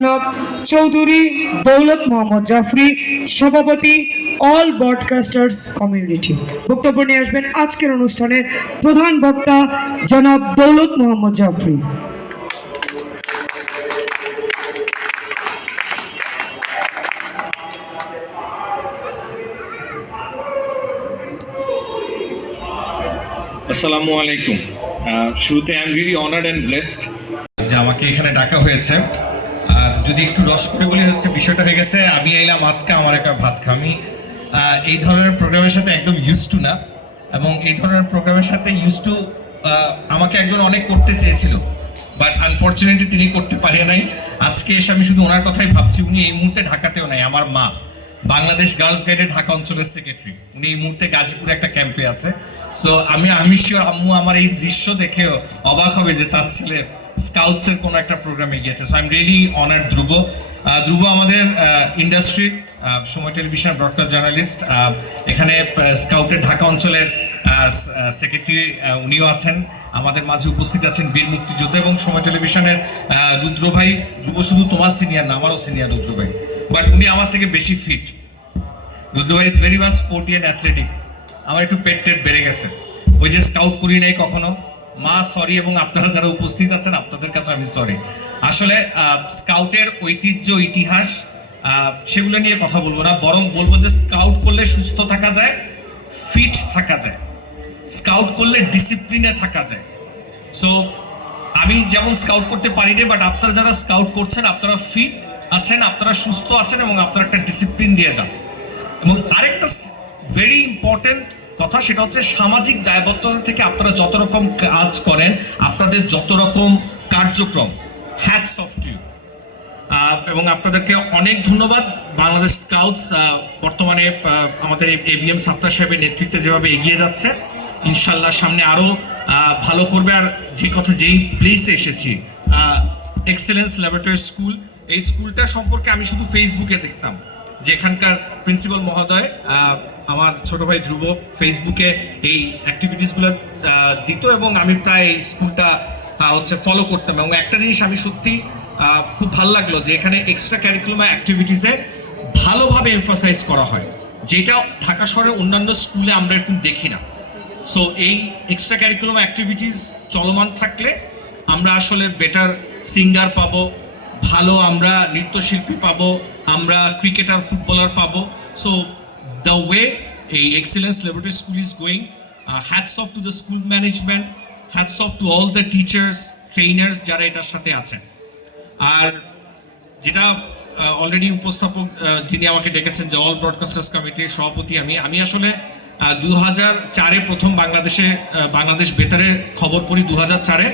চৌধুরী দৌলত মোহাম্মদ জাফরি, সভাপতি all ব্রডকাস্টার্স community. বক্তব্য নিয়ে আসবেন আজকের অনুষ্ঠানের প্রধান বক্তা জনাব দৌলত মোহাম্মদ জাফরি। আসসালামু আলাইকুম। শুরুতে I am really honoured and blessed যে আমাকে এখানে ডাকা হয়েছে। আর যদি একটু রস করে বলি হচ্ছে বিষয়টা হয়ে গেছে আমি আইলাম ভাতকা আমার একটা ভাত খা। আমি এই ধরনের প্রোগ্রামের সাথে একদম ইউজ টু না, এবং এই ধরনের প্রোগ্রামের সাথে ইউজ টু আমাকে একজন অনেক করতে চেয়েছিল, বাট আনফর্চুনেটলি তিনি করতে পারে নাই। আজকে এসে আমি শুধু ওনার কথাই ভাবছি। উনি এই মুহূর্তে ঢাকাতেও নাই। আমার মা বাংলাদেশ গার্লস গাইডের ঢাকা অঞ্চলের সেক্রেটারি, উনি এই মুহূর্তে গাজীপুরে একটা ক্যাম্পে আছে। সো আমি শিওর আম্মু আমার এই দৃশ্য দেখে অবাক হবে যে তার ছেলে স্কাউটসের কোনো একটা প্রোগ্রামে গিয়েছে। So I am really honoured. Dhruba আমাদের ইন্ডাস্ট্রির সময় টেলিভিশনের ব্রডকাস্ট জার্নালিস্ট, এখানে স্কাউটের ঢাকা অঞ্চলের সেক্রেটারি উনিও আছেন। আমাদের মাঝে উপস্থিত আছেন বীর মুক্তিযোদ্ধা এবং সময় টেলিভিশনের রুদ্র ভাই। ধ্রুব শুধু তোমার সিনিয়র না, আমারও সিনিয়র রুদ্র ভাই, বাট উনি আমার থেকে বেশি ফিট। রুদ্র ভাই is very much sporty and athletic. আমার একটু পেট বেড়ে গেছে, ওই যে স্কাউট করি নাই কখনো। মা সরি, এবং আপনারা যারা উপস্থিত আছেন আপনাদের কাছে আমি সরি। আসলে স্কাউটের ঐতিহ্য ইতিহাস সেগুলো নিয়ে কথা বলবো না, বরং বলবো যে স্কাউট করলে সুস্থ থাকা যায়, ফিট থাকা যায়, স্কাউট করলে ডিসিপ্লিনে থাকা যায়। সো আমি যেমন স্কাউট করতে পারি না, বাট আপনারা যারা স্কাউট করছেন আপনারা ফিট আছেন, আপনারা সুস্থ আছেন, এবং আপনারা একটা ডিসিপ্লিন দিয়ে যান। এবং আরেকটা ভেরি ইম্পর্টেন্ট কথা, সেটা হচ্ছে সামাজিক দায়বদ্ধতা থেকে আপনারা যত রকম কাজ করেন, আপনাদের যত রকম কার্যক্রম, হ্যাটস অফ টু ইউ। এবং আপনাদেরকে অনেক ধন্যবাদ। বাংলাদেশ স্কাউটস বর্তমানে আমাদের এবিএম সাত্তার সাহেবের নেতৃত্বে যেভাবে এগিয়ে যাচ্ছে, ইনশাল্লাহ সামনে আরও ভালো করবে। আর যে কথা, যেই প্লেসে এসেছি, এক্সেলেন্স ল্যাবরেটরি স্কুল, এই স্কুলটা সম্পর্কে আমি শুধু ফেসবুকে দেখতাম যে এখানকার প্রিন্সিপাল মহোদয়, আমার ছোট ভাই ধ্রুব ফেসবুকে এই অ্যাক্টিভিটিসগুলো দিত, এবং আমি প্রায় এই স্কুলটা ফলো করতাম। এবং একটা জিনিস আমি সত্যি খুব ভালো লাগলো যে এখানে এক্সট্রা ক্যারিকুলাম অ্যাক্টিভিটিসে ভালোভাবে এমফাসাইজ করা হয়, যেটা ঢাকা শহরের অন্যান্য স্কুলে আমরা এরকম দেখি না। সো এই এক্সট্রা ক্যারিকুলাম অ্যাক্টিভিটিস চলমান থাকলে আমরা আসলে বেটার সিঙ্গার পাবো, ভালো আমরা নৃত্যশিল্পী পাবো, আমরা ক্রিকেটার ফুটবলার পাবো। So the way a excellence laboratory school is going, hats off to the school management, hats off to all the teachers, trainers যারা এটার সাথে আছেন। আর যেটা অলরেডি উপস্থাপক যিনি আমাকে ডেকেছেন যে অল ব্রডকাস্টার্স কমিটির সভাপতি, আমি আসলে 2004-এ প্রথম বাংলাদেশ বেতারের খবর পড়ি, 2004-এ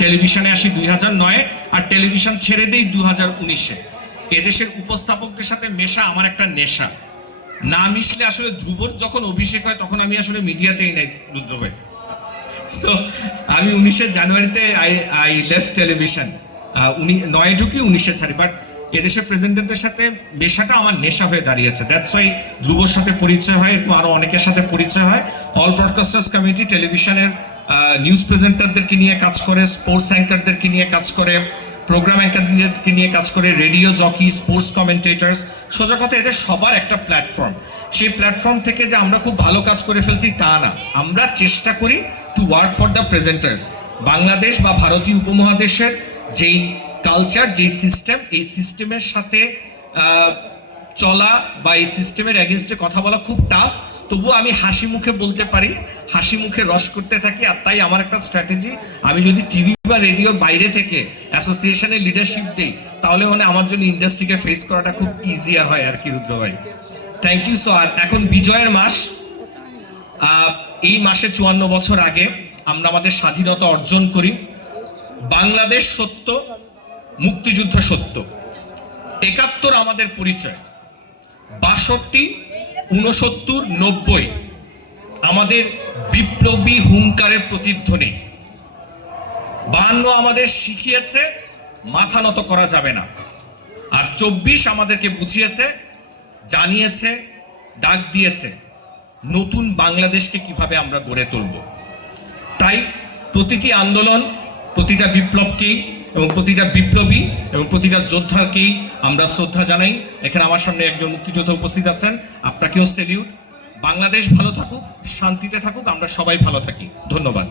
টেলিভিশনে আসি 2009-এ, আর টেলিভিশন ছেড়ে দেই 2019-এ। এদেশের উপস্থাপকদের সাথে মেশা আমার একটা নেশা। না মিশলে আসলে ধ্রুবর যখন অভিষেক হয় তখন আমি আসলে মিডিয়াতেই নাই রুদ্র ভাই। সো আমি 19শে জানুয়ারিতে আই লেফট টেলিভিশন, 9-এ ঢুকি 19শে ছাড়ি, বাট এদেশের প্রেজেন্টারদের সাথে মেশাটা আমার নেশা হয়ে দাঁড়িয়েছে। দ্যাটস ওয়াই ধ্রুবর সাথে পরিচয় হয়, এরকম আরও অনেকের সাথে পরিচয় হয়। অল ব্রডকাস্টার্স কমিটি টেলিভিশনের নিউজ প্রেজেন্টারদেরকে নিয়ে কাজ করে, স্পোর্টস অ্যাঙ্কারদেরকে নিয়ে কাজ করে, প্রোগ্রাম অ্যাঙ্কারদেরকে নিয়ে কাজ করে, রেডিও জকি, স্পোর্টস কমেন্টেটার্স। সোজা কথা, এদের সবার একটা প্ল্যাটফর্ম। সেই প্ল্যাটফর্ম থেকে যে আমরা খুব ভালো কাজ করে ফেলছি তা না, আমরা চেষ্টা করি to work for the presenters. Bangladesh বা ভারতীয় উপমহাদেশের যেই কালচার, যেই সিস্টেম, এই সিস্টেমের সাথে চলা বা এই সিস্টেমের এগেনস্টে কথা বলা খুব টাফ। তবুও আমি হাসি মুখে বলতে পারি, হাসি মুখে রস করতে থাকি। আর তাই আমার একটা স্ট্র্যাটেজি, আমি যদি টিভি বা রেডিওর বাইরে থেকে অ্যাসোসিয়েশনের লিডারশিপ দিই, তাহলে মানে আমার জন্য ইন্ডাস্ট্রিকে ফেস করাটা খুব ইজিয়ার হয় আর কি রুদ্র ভাই। Thank you. সো আর এখন বিজয়ের মাস। এই মাসে 54 বছর আগে আমরা আমাদের স্বাধীনতা অর্জন করি। বাংলাদেশ সত্য, মুক্তিযুদ্ধ সত্য। 71 আমাদের পরিচয়, 62, 69, 90 আমাদের বিপ্লবী হুঙ্কারের প্রতিধ্বনি। 52 আমাদের শিখিয়েছে মাথা নত করা যাবে না, আর 24 আমাদেরকে বুঝিয়েছে, জানিয়েছে, ডাক দিয়েছে নতুন বাংলাদেশকে কিভাবে আমরা গড়ে তুলব। তাই প্রতিটি আন্দোলন, প্রতিটা বিপ্লবকেই এবং প্রতিটা বিপ্লবী এবং প্রতিটা যোদ্ধাকেই আমরা শ্রদ্ধা জানাই। এখানে আমার সামনে একজন মুক্তিযোদ্ধা উপস্থিত আছেন, আপনাকেও সেলিউট। বাংলাদেশ ভালো থাকুক, শান্তিতে থাকুক, আমরা সবাই ভালো থাকি। ধন্যবাদ।